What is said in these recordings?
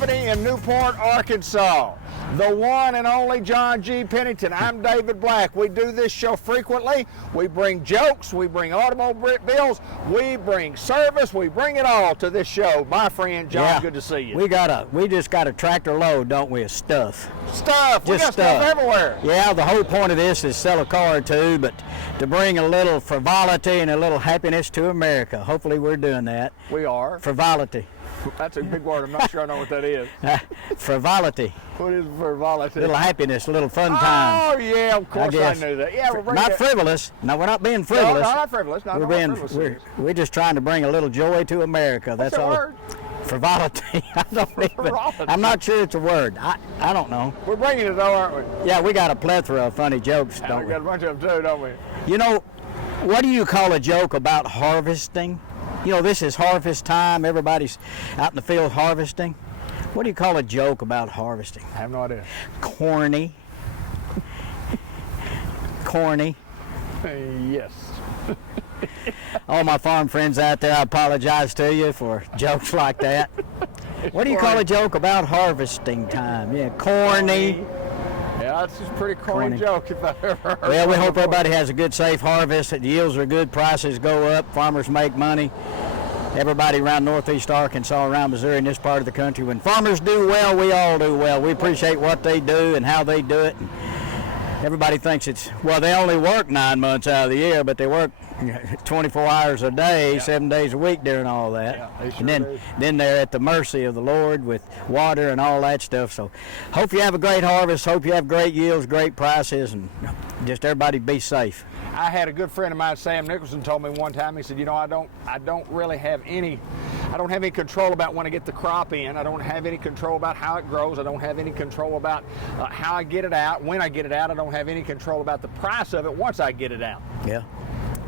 Company in Newport, Arkansas. The one and only John G. Pennington. I'm David Black. We do this show frequently. We bring jokes, we bring automobiles, we bring service, we bring it all to this show. My friend John, good to see you. We just got a tractor load, don't we, of stuff. Stuff. We got stuff everywhere. Yeah, the whole point of this is sell a car or two, but to bring a little frivolity and a little happiness to America. Hopefully we're doing that. We are. Frivolity. That's a big word. I'm not sure I know what that is. Frivolity. What is frivolity? A little happiness, a little fun time. Oh, yeah, of course I knew that. Yeah, we're not frivolous. No, we're not being frivolous. No, not frivolous. We're just trying to bring a little joy to America. That's all. Word? Frivolity. I'm not sure it's a word. I don't know. We're bringing it though, aren't we? Yeah, we got a plethora of funny jokes, don't we? We got a bunch of them too, don't we? You know, what do you call a joke about harvesting? You know, this is harvest time. Everybody's out in the field harvesting. What do you call a joke about harvesting? I have no idea. Corny. Corny. Yes. All my farm friends out there, I apologize to you for jokes like that. What do you call a joke about harvesting time? Yeah, corny. Yeah, that's just a pretty corny joke if I've ever heard. Well, we hope everybody has a good, safe harvest. The yields are good, prices go up, farmers make money. Everybody around northeast Arkansas, around Missouri, in this part of the country. When farmers do well, we all do well. We appreciate what they do and how they do it. And everybody thinks they only work 9 months out of the year, but they work 24 hours a day, 7 days a week during all that. Yeah, they sure and then they're at the mercy of the Lord with water and all that stuff. So hope you have a great harvest, hope you have great yields, great prices, and just everybody be safe. I had a good friend of mine, Sam Nicholson, told me one time, he said, you know, I don't really have any control about when I get the crop in. I don't have any control about how it grows. I don't have any control about how I get it out. When I get it out, I don't have any control about the price of it once I get it out. Yeah.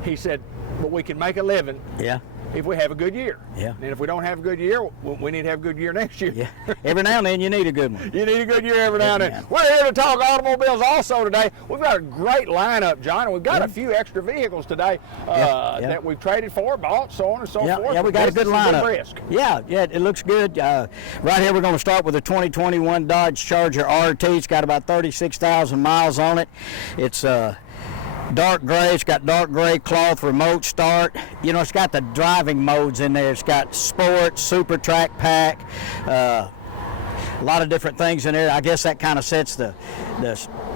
He said, but we can make a living. Yeah. If we have a good year. Yeah. And if we don't have a good year, we need to have a good year next year. Yeah. Every now and then you need a good one. You need a good year every now and then. We're here to talk automobiles also today. We've got a great lineup, John, and we've got a few extra vehicles today that we've traded for, bought, so on and so forth. Yeah, we got a good lineup. Yeah, it looks good. Right here we're going to start with a 2021 Dodge Charger RT. It's got about 36,000 miles on it. It's dark gray. It's got dark gray cloth, remote start. You know, it's got the driving modes in there. It's got sport, super track pack, a lot of different things in there. I guess that kind of sets the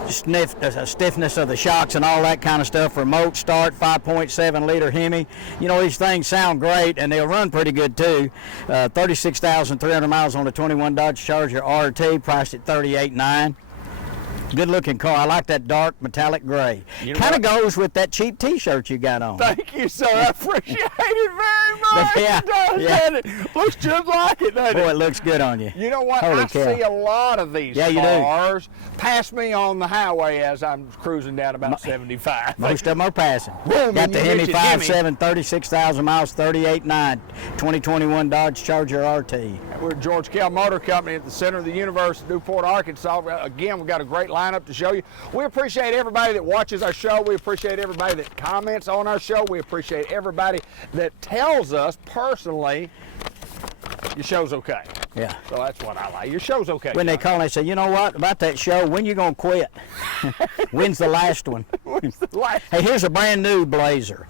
stiffness of the shocks and all that kind of stuff. Remote start, 5.7 liter Hemi. You know, these things sound great and they'll run pretty good too. 36,300 miles on a 21 Dodge Charger RT, priced at $38,900. Good looking car. I like that dark metallic gray. Kind of goes with that cheap t-shirt you got on. Thank you, sir. I appreciate it very much. It looks just like it, doesn't it? Boy, it looks good on you. You know what? I see a lot of these cars pass me on the highway as I'm cruising down about 75. Most of them are passing. Boom, got the Hemi 5.7, 36,000 miles, $38,900, 2021 Dodge Charger RT. We're at George Kell Motor Company at the center of the universe, Newport, Arkansas. Again, we've got a great lineup to show you. We appreciate everybody that watches our show. We appreciate everybody that comments on our show. We appreciate everybody that tells us personally your show's okay. Yeah. So that's what I like. Your show's okay. When they call and they say, you know what, about that show, when you going to quit? When's the last one? When's the last? Hey, here's a brand new Blazer.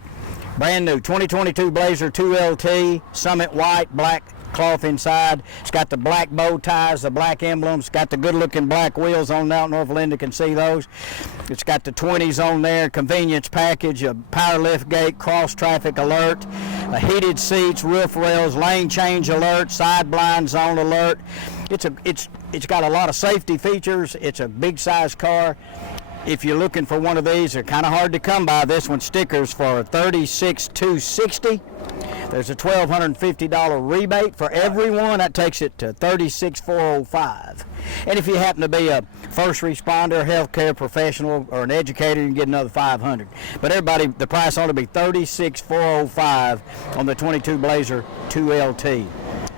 Brand new 2022 Blazer 2LT, Summit white, black cloth inside. It's got the black bow ties, the black emblems. It's got the good-looking black wheels on out. North Linda can see those. It's got the 20s on there, convenience package, a power lift gate, cross traffic alert, heated seats, roof rails, lane change alert, side blind zone alert. It's got a lot of safety features. It's a big size car. If you're looking for one of these, they're kind of hard to come by. This one stickers for $36,260. There's a $1,250 rebate for everyone. That takes it to $36,405. And if you happen to be a first responder, healthcare professional, or an educator, you can get another $500. But everybody, the price ought to be $36,405 on the 22 Blazer 2LT.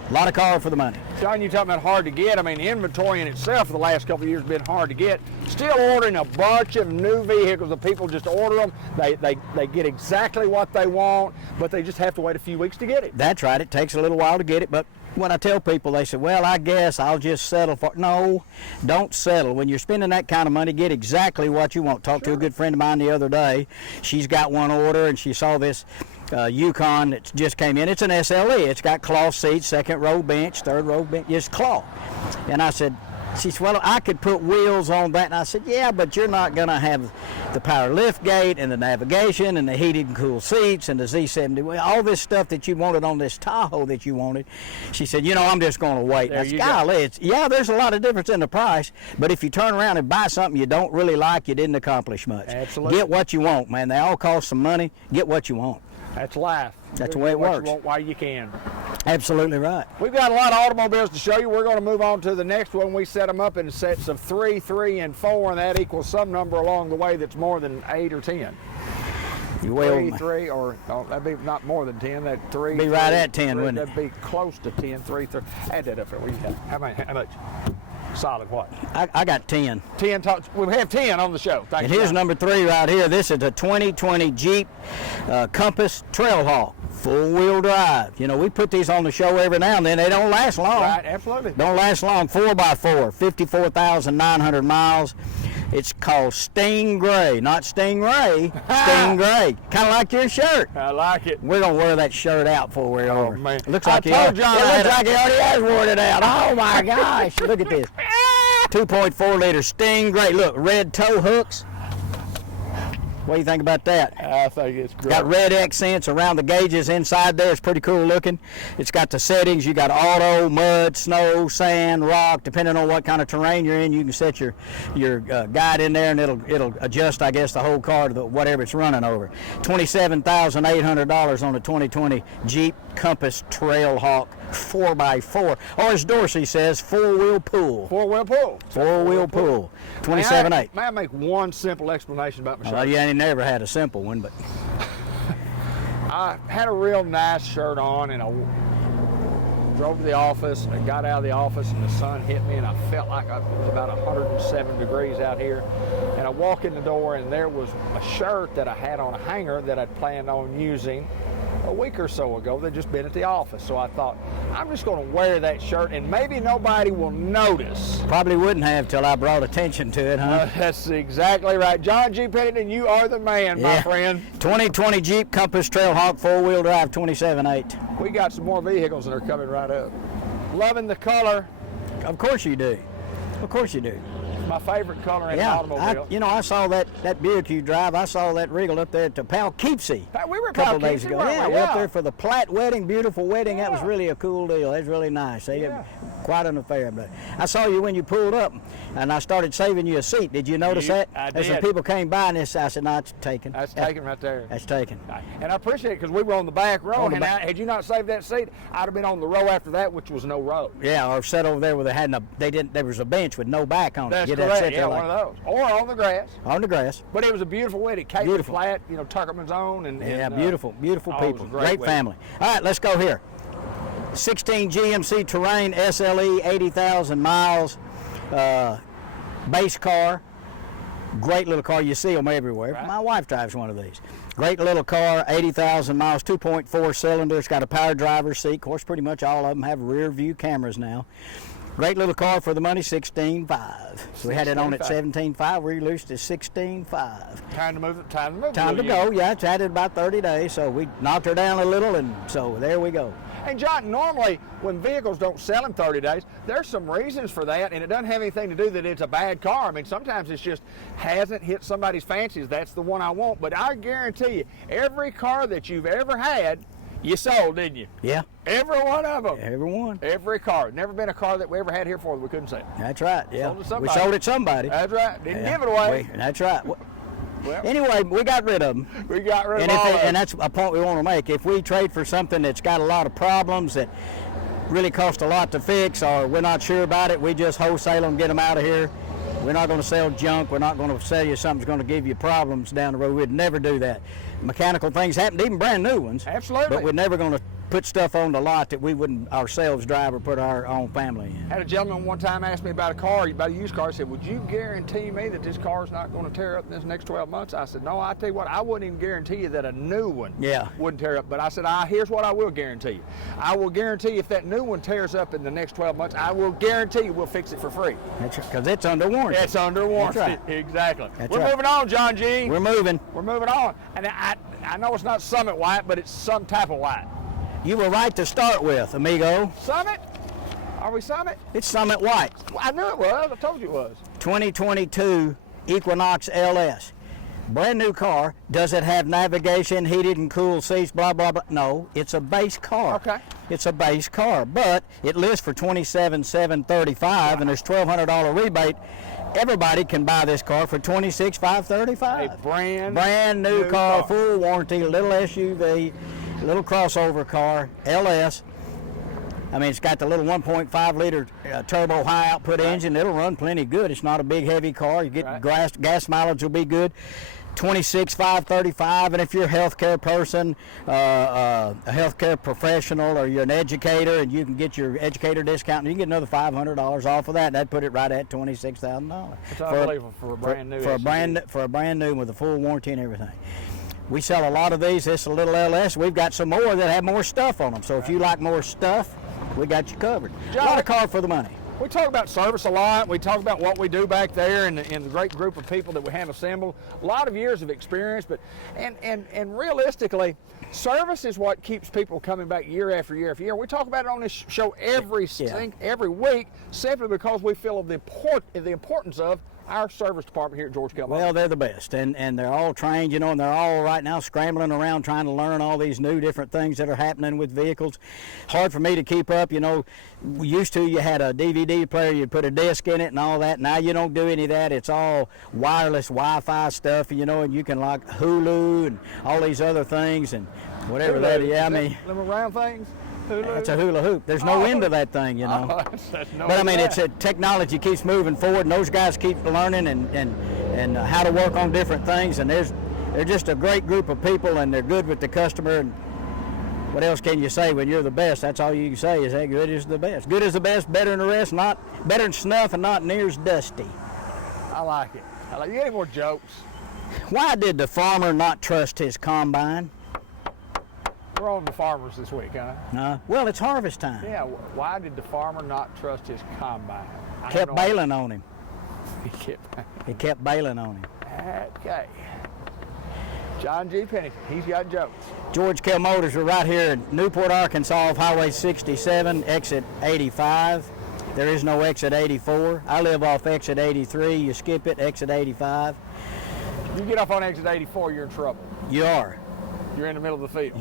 A lot of car for the money. John, you're talking about hard to get. I mean, the inventory in itself for the last couple of years has been hard to get. Still ordering a bunch of new vehicles. The people just order them. They get exactly what they want, but they just have to wait a few weeks to get it. That's right. It takes a little while to get it, but when I tell people, they say, well, I guess I'll just settle for. No, don't settle. When you're spending that kind of money, get exactly what you want. Talked to a good friend of mine the other day. She's got one order, and she saw this Yukon that just came in. It's an SLE. It's got cloth seats, second row bench, third row bench, just cloth. And I said, she said, well, I could put wheels on that. And I said, yeah, but you're not going to have the power lift gate and the navigation and the heated and cool seats and the Z70, all this stuff that you wanted on this Tahoe that you wanted. She said, you know, I'm just going to wait. There I said, you go. golly, yeah, there's a lot of difference in the price, but if you turn around and buy something you don't really like, you didn't accomplish much. Absolutely. Get what you want, man. They all cost some money. Get what you want. That's life. That's Do the way it what works. You want while you can. Absolutely right. We've got a lot of automobiles to show you. We're going to move on to the next one. We set them up in sets of 3, 3, and 4, and that equals some number along the way that's more than 8 or 10. You will. 3, 3, or no, that'd be not more than 10. That 3. Be right at 10, wouldn't it? That'd be close to 10. 3, 3. Add that up there. What do you got? How much? Solid what? I got 10. 10. We have 10 on the show. Thank And you. here's number 3 right here. This is a 2020 Jeep Compass Trailhawk, full-wheel drive. You know, we put these on the show every now and then. They don't last long. Right, absolutely. Don't last long. 4x4, 54,900 miles. It's called Stingray, not Stingray. Stingray, kind of like your shirt. I like it. We're gonna wear that shirt out before we're over. Man. It looks I like told John I it had looks a- like he already has worn it out. Oh my gosh! Look at this. 2.4 liter Stingray. Look, red tow hooks. What do you think about that? I think it's great. Got red accents around the gauges inside there. It's pretty cool looking. It's got the settings. You got auto, mud, snow, sand, rock. Depending on what kind of terrain you're in, you can set your guide in there, and it'll adjust, I guess, the whole car to whatever it's running over. $27,800 on the 2020 Jeep Compass Trailhawk 4x4, or as Dorsey says, four-wheel pull. Four-wheel pull. Four-wheel pull. 27.8. May I make one simple explanation about my shirt? Well, you ain't never had a simple one, but I had a real nice shirt on, and I drove to the office, and I got out of the office, and the sun hit me, and I felt like it was about 107 degrees out here. And I walk in the door, and there was a shirt that I had on a hanger that I'd planned on using a week or so ago. They'd just been at the office. So I thought, I'm just going to wear that shirt, and maybe nobody will notice. probably wouldn't have till I brought attention to it, huh? That's exactly right. John G. Pennington, you are the man, my friend. 2020 Jeep Compass Trailhawk 4-wheel drive, 27.8. We got some more vehicles that are coming right up. Loving the color. Of course you do. Of course you do. My favorite color in an Yeah, automobile. I saw that Buick you drive. I saw that Regal up there at the Poughkeepsie We were a couple of days Poughkeepsie, ago. weren't Yeah, we? we're up there for the Platt wedding, beautiful wedding. That was Yeah. really a cool deal. That's really nice. They Yeah. had quite an affair. But I saw you when you pulled up, and I started saving you a seat. Did you notice that? I As some did. people came by, and I said, "No, it's taken." That's taken right there. That's taken. And I appreciate it because we were on the back row, On the and back. had you not saved that seat, I'd have been on the row after that, which was no row. Yeah, or sat over there where there was a bench with no back on it. That's Get that correct. set there Yeah, like- one of those. Or on the grass. on the grass. But it was a beautiful wedding. Caitlin Beautiful. Platt, Tuckerman's own. Yeah, beautiful oh, it was people. a Great wedding. family. All right, let's go here. 16 GMC Terrain SLE, 80,000 miles, base car. Great little car. You see them everywhere. Right. My wife drives one of these. Great little car, 80,000 miles, 2.4 cylinder. It's got a power driver's seat. Of course, pretty much all of them have rear view cameras now. Great little car for the money, 16.5. So we had it on at 17.5. We released it 16.5. Time to move. Time to move. Time to go. Yeah, it's had it about 30 days. So we knocked her down a little, and so there we go. And John, normally when vehicles don't sell in 30 days, there's some reasons for that, and it doesn't have anything to do that it's a bad car. I mean, sometimes it's just hasn't hit somebody's fancies. That's the one I want. But I guarantee you, every car that you've ever had, you sold, didn't you? Yeah, Every one of them. everyone. Every car. Never been a car that we ever had here for that we couldn't sell. That's right. Yeah, Sold to we somebody. sold it somebody. That's right. Didn't Yeah. give it away. That's right. Well, Anyway, we got rid of them. we got rid of And, all of and them. that's a point we want to make. If we trade for something that's got a lot of problems that really cost a lot to fix, or we're not sure about it, we just wholesale them, get them out of here. We're not going to sell junk. We're not going to sell you something that's going to give you problems down the road. We'd never do that. Mechanical things happen, even brand new ones. Absolutely. But we're never going to put stuff on the lot that we wouldn't ourselves drive or put our own family in. Had a gentleman one time ask me about a car, about a used car. He said, would you guarantee me that this car is not going to tear up in this next 12 months? I said, no, I tell you what, I wouldn't even guarantee you that a new one wouldn't tear up. But I said, here's what I will guarantee you. I will guarantee if that new one tears up in the next 12 months, I will guarantee you we'll fix it for free. That's right, because it's under warranty. It's under warranty. That's right. Exactly. That's We're right. moving on, John G. We're moving. We're moving on. And I know it's not Summit White, but it's some type of white. You were right to start with, amigo. Summit? Are we Summit? It's Summit White. I knew it was. I told you it was. 2022 Equinox LS. Brand new car. Does it have navigation, heated and cooled seats, blah, blah, blah? No, it's a base car. Okay. It's a base car, but it lists for $27,735 and there's $1,200 rebate. Everybody can buy this car for $26,535. A brand new car, full warranty, little SUV, little crossover car, LS. I mean, it's got the little 1.5 liter turbo high output engine. It'll run plenty good. It's not a big heavy car. You get gas mileage will be good. $26,535, and if you're a healthcare person, a healthcare professional, or you're an educator, and you can get your educator discount, and you can get another $500 off of that. That'd put it right at $26,000. It's unbelievable for a brand new. For a brand new with a full warranty and everything. We sell a lot of these. This is a little LS. We've got some more that have more stuff on them. So if you like more stuff, we got you covered. John, a lot of car for the money. We talk about service a lot. We talk about what we do back there and the great group of people that we have assembled. A lot of years of experience, but and realistically, service is what keeps people coming back year after year after year. We talk about it on this show every week, simply because we feel the importance of our service department here at George Kell. Well, they're the best, and they're all trained, you know, and they're all right now scrambling around trying to learn all these new different things that are happening with vehicles. Hard for me to keep up, you know. Used to, you had a DVD player, you'd put a disc in it and all that. Now you don't do any of that. It's all wireless Wi-Fi stuff, you know, and you can like Hulu and all these other things and whatever that is. Yeah, I mean, them round things. It's a hula hoop. There's no end to that thing, you know. But I mean, it's a technology keeps moving forward, and those guys keep learning and how to work on different things. And they're just a great group of people, and they're good with the customer. And what else can you say when you're the best? That's all you can say is, hey, good is the best. Good is the best, better than the rest, not better than snuff, and not near as dusty. I like it. You got any more jokes? Why did the farmer not trust his combine? We're on the farmers this week, huh? Well, it's harvest time. Yeah, why did the farmer not trust his combine? Kept bailing on him. He kept bailing on him. Okay. John G. Pennington, he's got jokes. George Kell Motors, we're right here in Newport, Arkansas, off Highway 67, exit 85. There is no exit 84. I live off exit 83. You skip it, exit 85. You get off on exit 84, you're in trouble. You are. You're in the middle of the field.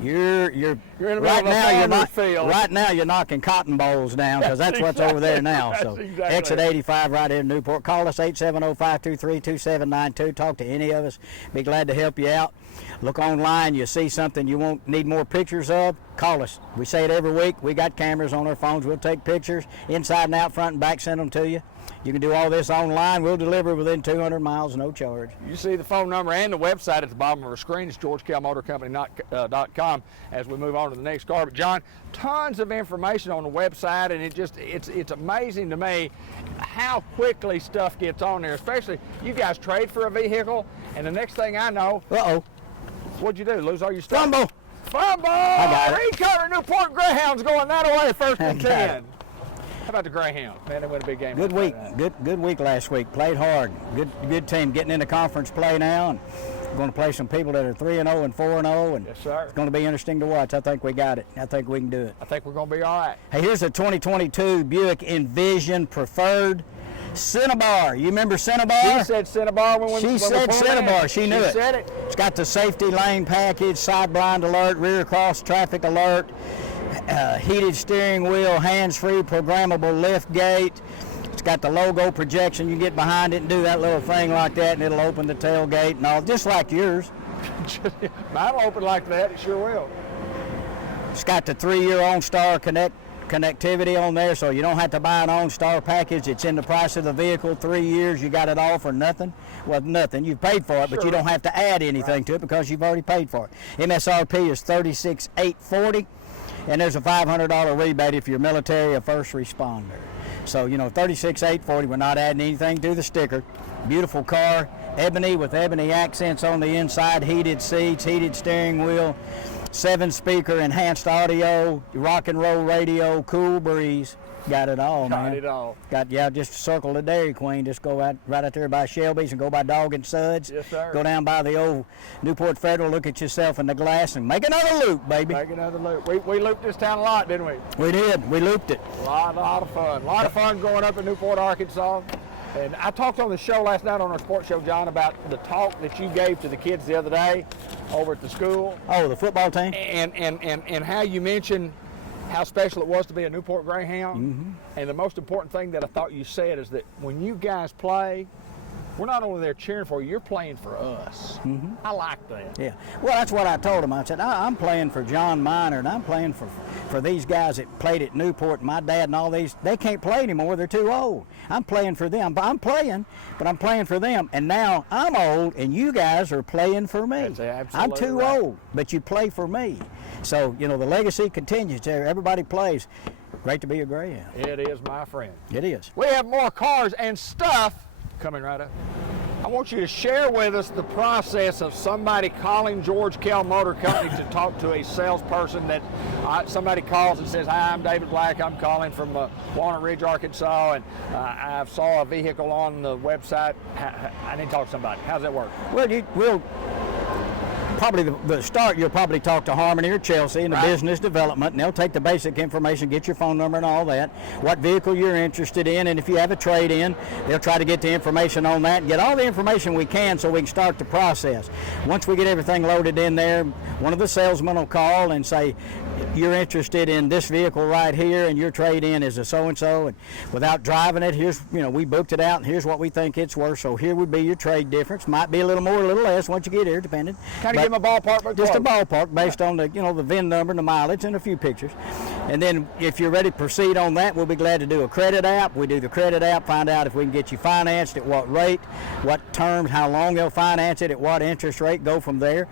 You're in the middle of the field. Right now you're knocking cotton bowls down because that's what's over there now. So exactly exit 85 right here in Newport. Call us 870-523-2792. Talk to any of us. Be glad to help you out. Look online. You see something you need more pictures of, call us. We say it every week. We got cameras on our phones. We'll take pictures inside and out, front and back, send them to you. You can do all this online. We'll deliver within 200 miles, no charge. You see the phone number and the website at the bottom of our screen. It's GeorgeKellMotorCompany.com as we move on to the next car. But John, tons of information on the website, and it's amazing to me how quickly stuff gets on there. Especially you guys trade for a vehicle, and the next thing I know, what'd you do? Lose all your stuff? Fumble! I got it. Recover. Newport Greyhounds going that way, first and 10. How about the Greyhounds? Man, they win a big game. Good week. Good week last week. Played hard. Good team. Getting into conference play now, and we're going to play some people that are 3-0 and 4-0, and yes, sir. It's going to be interesting to watch. I think we got it. I think we can do it. I think we're going to be all right. Hey, here's a 2022 Buick Envision Preferred Cinnabar. You remember Cinnabar? She said Cinnabar when She said Cinnabar. She knew it. She said it. It's got the safety lane package, side blind alert, rear cross traffic alert, heated steering wheel, hands-free programmable lift gate. It's got the logo projection. You get behind it and do that little thing like that, and it'll open the tailgate and all, just like yours. Mine will open like that. It sure will. It's got the 3-year OnStar Connect connectivity on there, so you don't have to buy an OnStar package. It's in the price of the vehicle. 3 years, you got it all for nothing. Well, nothing. You've paid for it, but you don't have to add anything to it because you've already paid for it. MSRP is $36,840, and there's a $500 rebate if you're military or first responder. So, you know, $36,840. We're not adding anything to the sticker. Beautiful car, ebony with ebony accents on the inside, heated seats, heated steering wheel, 7-speaker enhanced audio, rock and roll radio, cool breeze. Got it all, man. Got it all. Just circle the Dairy Queen. Just go right out there by Shelby's and go by Dog and Suds. Yes, sir. Go down by the old Newport Federal, look at yourself in the glass, and make another loop, baby. Make another loop. We looped this town a lot, didn't we? We did. We looped it. A lot of fun. A lot of fun growing up in Newport, Arkansas. And I talked on the show last night on our sports show, John, about the talk that you gave to the kids the other day over at the school. Oh, the football team? And how you mentioned how special it was to be a Newport Greyhound. Mm-hmm. And the most important thing that I thought you said is that when you guys play, we're not only there cheering for you, you're playing for us. Mm-hmm. I like that. Yeah. Well, that's what I told him. I said, I'm playing for John Minor, and I'm playing for these guys that played at Newport. My dad and all these, they can't play anymore. They're too old. I'm playing for them. I'm playing, but I'm playing for them. And now I'm old, and you guys are playing for me. That's absolutely I'm too right. old, but you play for me. So, you know, the legacy continues there. Everybody plays. Great to be a Greyhound. It is, my friend. It is. We have more cars and stuff coming right up. I want you to share with us the process of somebody calling George Kell Motor Company to talk to a salesperson that somebody calls and says, "Hi, I'm David Black. I'm calling from Walnut Ridge, Arkansas, and I saw a vehicle on the website." I need to talk to somebody. How's that work? Well, we'll probably the start. You'll probably talk to Harmony or Chelsea in the business development, and they'll take the basic information, get your phone number and all that, what vehicle you're interested in, and if you have a trade-in, they'll try to get the information on that, and get all the information we can so we can start the process. Once we get everything loaded in there, one of the salesmen will call and say, "You're interested in this vehicle right here, and your trade-in is a so-and-so, and without driving it, here's, you know, we booked it out, and here's what we think it's worth, so here would be your trade difference. Might be a little more, a little less once you get here, depending. Kind of give them a ballpark, but just close. a ballpark based on the, you know, the VIN number and the mileage and a few pictures. And then if you're ready to proceed on that, we'll be glad to do a credit app. We do the credit app, find out if we can get you financed, at what rate, what terms, how long they'll finance it, at what interest rate, go from there.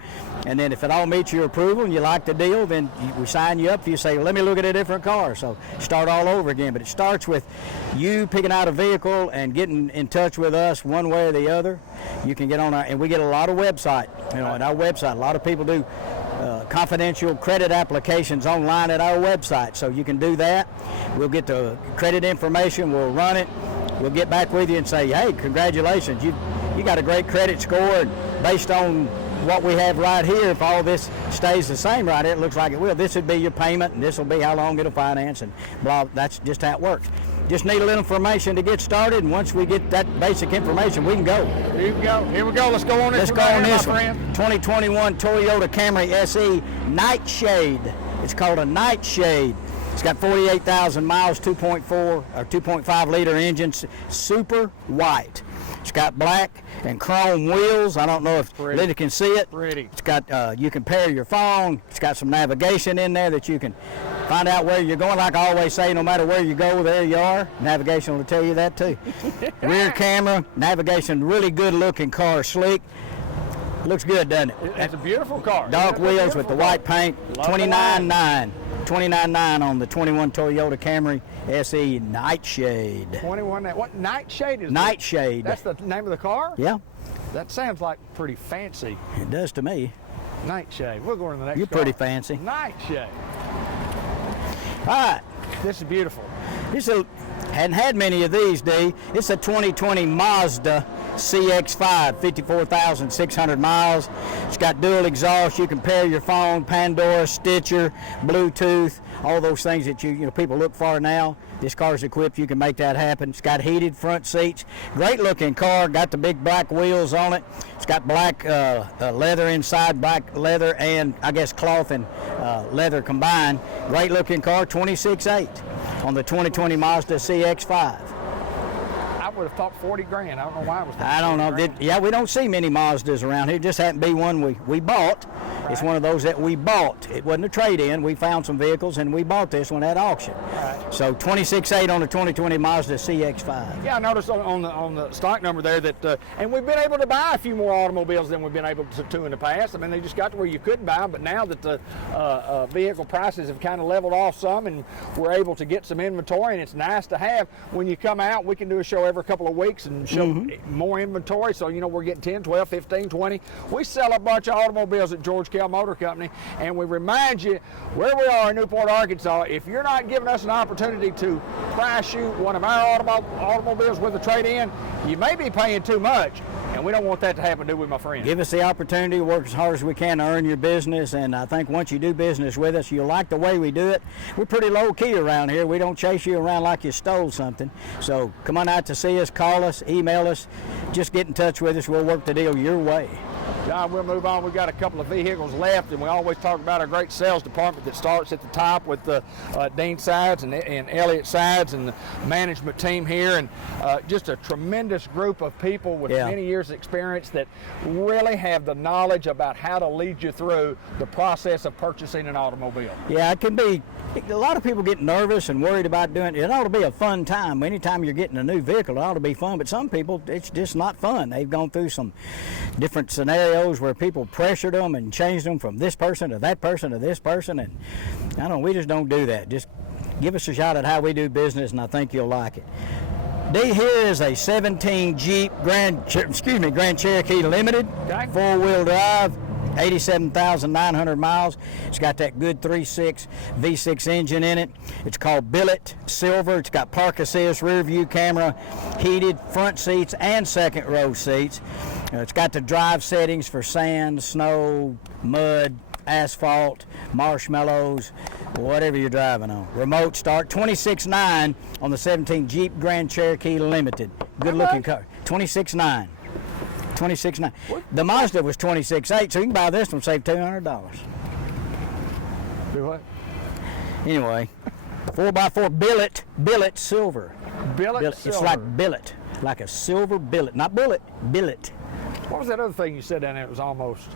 And then if it all meets your approval and you like the deal, then we sign you up. If you say, "Let me look at a different car," so start all over again. But it starts with you picking out a vehicle and getting in touch with us one way or the other. You can get on our, and we get a lot of website, you know, at our website. A lot of people do confidential credit applications online at our website, so you can do that. We'll get the credit information, we'll run it, we'll get back with you and say, "Hey, congratulations, you got a great credit score, and based on what we have right here, if all this stays the same right here, it looks like it will, this would be your payment, and this will be how long it'll finance," and blah. That's just how it works. Just need a little information to get started, and once we get that basic information, we can go. Here we go. Here we go. Let's go on this. Let's go on this one. 2021 Toyota Camry SE Nightshade. It's called a Nightshade. It's got 48,000 miles, 2.4 or 2.5 liter engine, super white. It's got black and chrome wheels. I don't know if Lydia can see it. Pretty. It's got, you can pair your phone. It's got some navigation in there that you can find out where you're going. Like I always say, no matter where you go, there you are. Navigation will tell you that too. Rear camera, navigation, really good looking car, sleek. Looks good, doesn't it? It's a beautiful car. Dark wheels with the white paint, $29,900. $29,900 on the 21 Toyota Camry SE Nightshade. 21. What Nightshade is? Nightshade. That's the name of the car? Yeah, That sounds like pretty fancy. it does to me. Nightshade. We'll go to the next. You're car. pretty fancy. Nightshade. All right. This is beautiful. Hadn't had many of these, D. It's a 2020 Mazda CX5, 54,600 miles. It's got dual exhaust. You can pair your phone, Pandora, Stitcher, Bluetooth, all those things that you know people look for now. This car's equipped. You can make that happen. It's got heated front seats. Great looking car. Got the big black wheels on it. It's got black leather inside, black leather and I guess cloth and leather combined. Great looking car. 26.8 on the 2020 Mazda CX5. I would have thought 40 grand. I don't know why it was. I don't know. Yeah, we don't see many Mazdas around here. Just happened to be one we bought, It's one of those that we bought. It wasn't a trade-in. We found some vehicles and we bought this one at auction. Right. So 26.8 on the 2020 Mazda CX5. Yeah, I noticed on the stock number there that, and we've been able to buy a few more automobiles than we've been able to in the past. I mean, they just got to where you couldn't buy them, but now that the vehicle prices have kind of leveled off some, and we're able to get some inventory, and it's nice to have. When you come out, we can do a show every couple of weeks and show more inventory. So, you know, we're getting 10, 12, 15, 20. We sell a bunch of automobiles at George Kell Motor Company, and we remind you where we are in Newport, Arkansas. If you're not giving us an opportunity to price you one of our automobiles with a trade-in, you may be paying too much, and we don't want that to happen, do we, my friend? Give us the opportunity, work as hard as we can to earn your business, and I think once you do business with us, you'll like the way we do it. We're pretty low-key around here. We don't chase you around like you stole something. So come on out to see us, call us, email us, just get in touch with us. We'll work the deal your way. John, we'll move on. We've got a couple of vehicles left, and we always talk about our great sales department that starts at the top with Dean Sides and Elliot Sides and the management team here, and just a tremendous group of people with many years of experience that really have the knowledge about how to lead you through the process of purchasing an automobile. Yeah, it can be. A lot of people get nervous and worried about doing it. It ought to be a fun time. Anytime you're getting a new vehicle, it ought to be fun. But some people, it's just not fun. They've gone through some different scenarios where people pressured them and changed them from this person to that person to this person. And I don't know, we just don't do that. Just give us a shot at how we do business, and I think you'll like it. Here is a 17 Jeep Grand Cherokee Limited, four-wheel drive. 87,900 miles. It's got that good 3.6 V6 engine in it. It's called Billet Silver. It's got park assist, rear view camera, heated front seats and second row seats. It's got the drive settings for sand, snow, mud, asphalt, marshmallows, whatever you're driving on. Remote start. 26.9 on the 17 Jeep Grand Cherokee Limited. Good looking car. 26.9. 26.9. The Mazda was 26.8, so you can buy this one, save $200. Do what? Anyway, 4x4 billet silver. Billet silver. It's like billet, like a silver billet, not bullet, billet. What was that other thing you said down there? It was almost.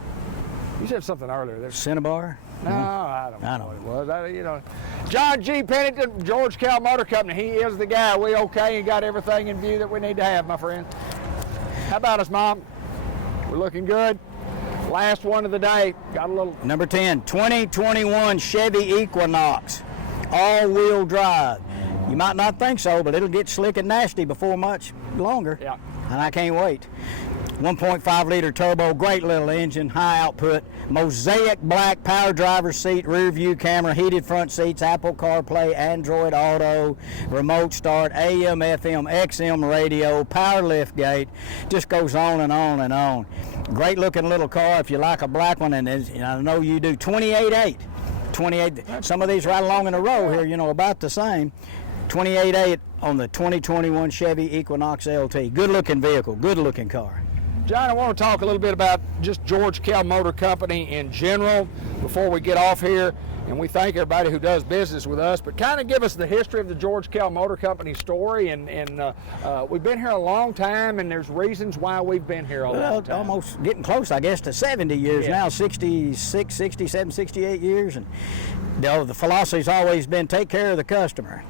You said something earlier. Cinnabar? No, I don't know what it was. John G. Pennington, George Kell Motor Company. He is the guy. We okay and got everything in view that we need to have, my friend. How about us, Mom? We're looking good. Last one of the day. Got a little. Number 10, 2021 Chevy Equinox, all-wheel drive. You might not think so, but it'll get slick and nasty before much longer. Yeah. And I can't wait. 1.5 liter turbo, great little engine, high output, mosaic black power driver seat, rear view camera, heated front seats, Apple CarPlay, Android Auto, remote start, AM, FM, XM radio, power lift gate, just goes on and on and on. Great looking little car if you like a black one, and I know you do. 28.8. 28. Some of these right along in a row here, about the same. 28.8 on the 2021 Chevy Equinox LT. Good looking vehicle, good looking car. John, I want to talk a little bit about just George Kell Motor Company in general before we get off here, and we thank everybody who does business with us, but kind of give us the history of the George Kell Motor Company story, and we've been here a long time, and there's reasons why we've been here a long time. Almost getting close, I guess, to 70 years now, 66, 67, 68 years, and the philosophy's always been take care of the customer.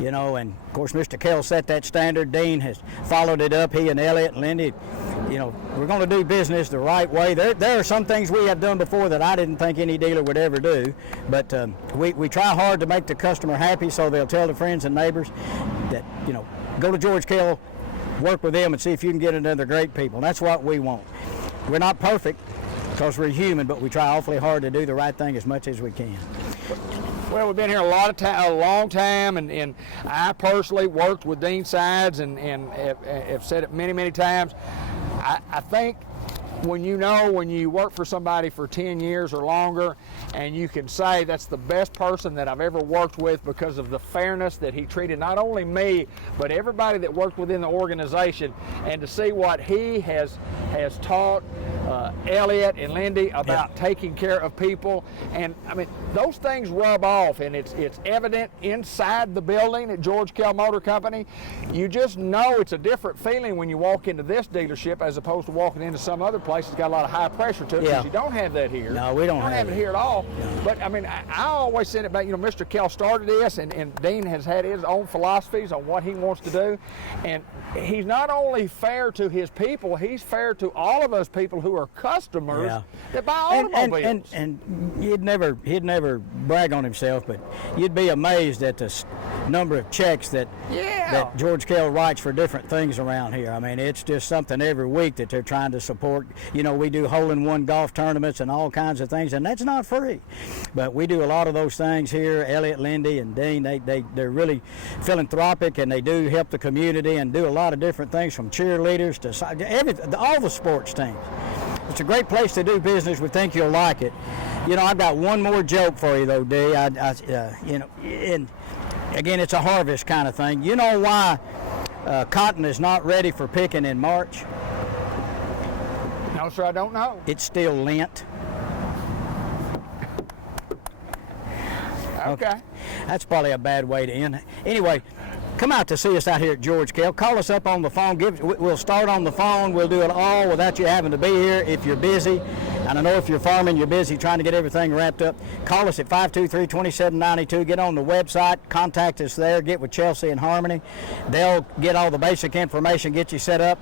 And of course Mr. Kell set that standard. Dean has followed it up, he and Elliot and Lindy. We're going to do business the right way. There are some things we have done before that I didn't think any dealer would ever do, but we try hard to make the customer happy, so they'll tell their friends and neighbors that, go to George Kell, work with them, and see if you can get another great people. And that's what we want. We're not perfect because we're human, but we try awfully hard to do the right thing as much as we can. Well, we've been here a long time, and I personally worked with Dean Sides and have said it many, many times. I think when you work for somebody for 10 years or longer, and you can say that's the best person that I've ever worked with because of the fairness that he treated not only me, but everybody that worked within the organization, and to see what he has taught Elliot and Lindy about taking care of people, and I mean those things rub off, and it's evident inside the building at George Kell Motor Company. You just know it's a different feeling when you walk into this dealership as opposed to walking into some other place that's got a lot of high pressure to it, because you don't have that here. No, we don't have it here at all. No. But I mean, I always send it back. You know, Mr. Kell started this, and Dean has had his own philosophies on what he wants to do, and he's not only fair to his people, he's fair to all of us people who are customers that buy automobiles. And he'd never brag on himself, but you'd be amazed at the number of checks that George Kell writes for different things around here. I mean, it's just something every week that they're trying to support. You know, we do hole-in-one golf tournaments and all kinds of things, and that's not free. But we do a lot of those things here. Elliot, Lindy, and Dean, they're really philanthropic, and they do help the community and do a lot of different things, from cheerleaders to everything, all the sports teams. It's a great place to do business. We think you'll like it. You know, I've got one more joke for you, though, D. You know, and again, it's a harvest kind of thing. You know why cotton is not ready for picking in March? No, sir, I don't know. It's still lint. Okay. That's probably a bad way to end. Anyway, come out to see us out here at George Kell. Call us up on the phone. We'll start on the phone. We'll do it all without you having to be here if you're busy. And I know if you're farming, you're busy trying to get everything wrapped up. Call us at 523-2792. Get on the website. Contact us there. Get with Chelsea and Harmony. They'll get all the basic information, get you set up.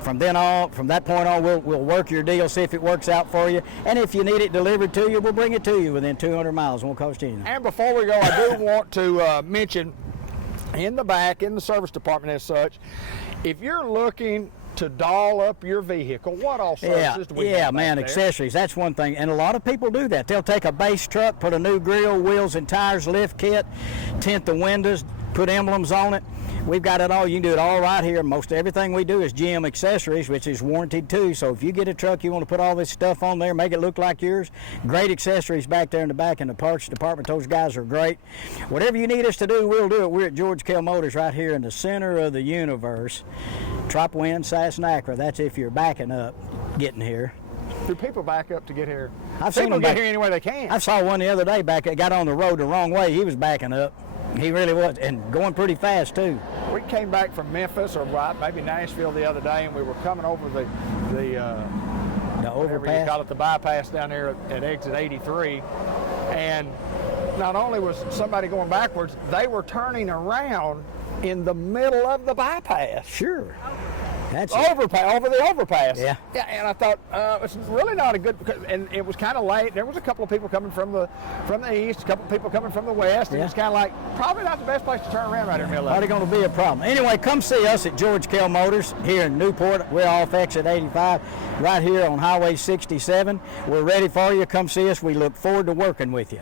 From that point on, we'll work your deal, see if it works out for you. And if you need it delivered to you, we'll bring it to you within 200 miles. It won't cost you anything. And before we go, I do want to mention, in the back, in the service department as such, if you're looking to doll up your vehicle, what all services do we have man, there? Accessories, that's one thing. And a lot of people do that. They'll take a base truck, put a new grill, wheels and tires, lift kit, tint the windows, put emblems on it. We've got it all. You can do it all right here. Most everything we do is GM accessories, which is warranted too. So if you get a truck, you want to put all this stuff on there, make it look like yours. Great accessories back there in the back in the parts department. Those guys are great. Whatever you need us to do, we'll do it. We're at George Kell Motors right here in the center of the universe. Tropwin, Sassnacra. That's if you're backing up, getting here. Do people back up to get here? I've seen them get here any way they can. I saw one the other day got on the road the wrong way. He was backing up. He really was, and going pretty fast too. We came back from Memphis or maybe Nashville the other day, and we were coming over the overpass. You call it, the bypass down there at exit 83, and not only was somebody going backwards, they were turning around in the middle of the bypass. Sure. That's over the overpass. Yeah. Yeah, and I thought it's really not a good, and it was kind of late. There was a couple of people coming from the east, a couple of people coming from the west, and it's kind of like probably not the best place to turn around right here in the middle of it. Probably going to be a problem. Anyway, come see us at George Kell Motors here in Newport. We're off exit 85, right here on Highway 67. We're ready for you. Come see us. We look forward to working with you.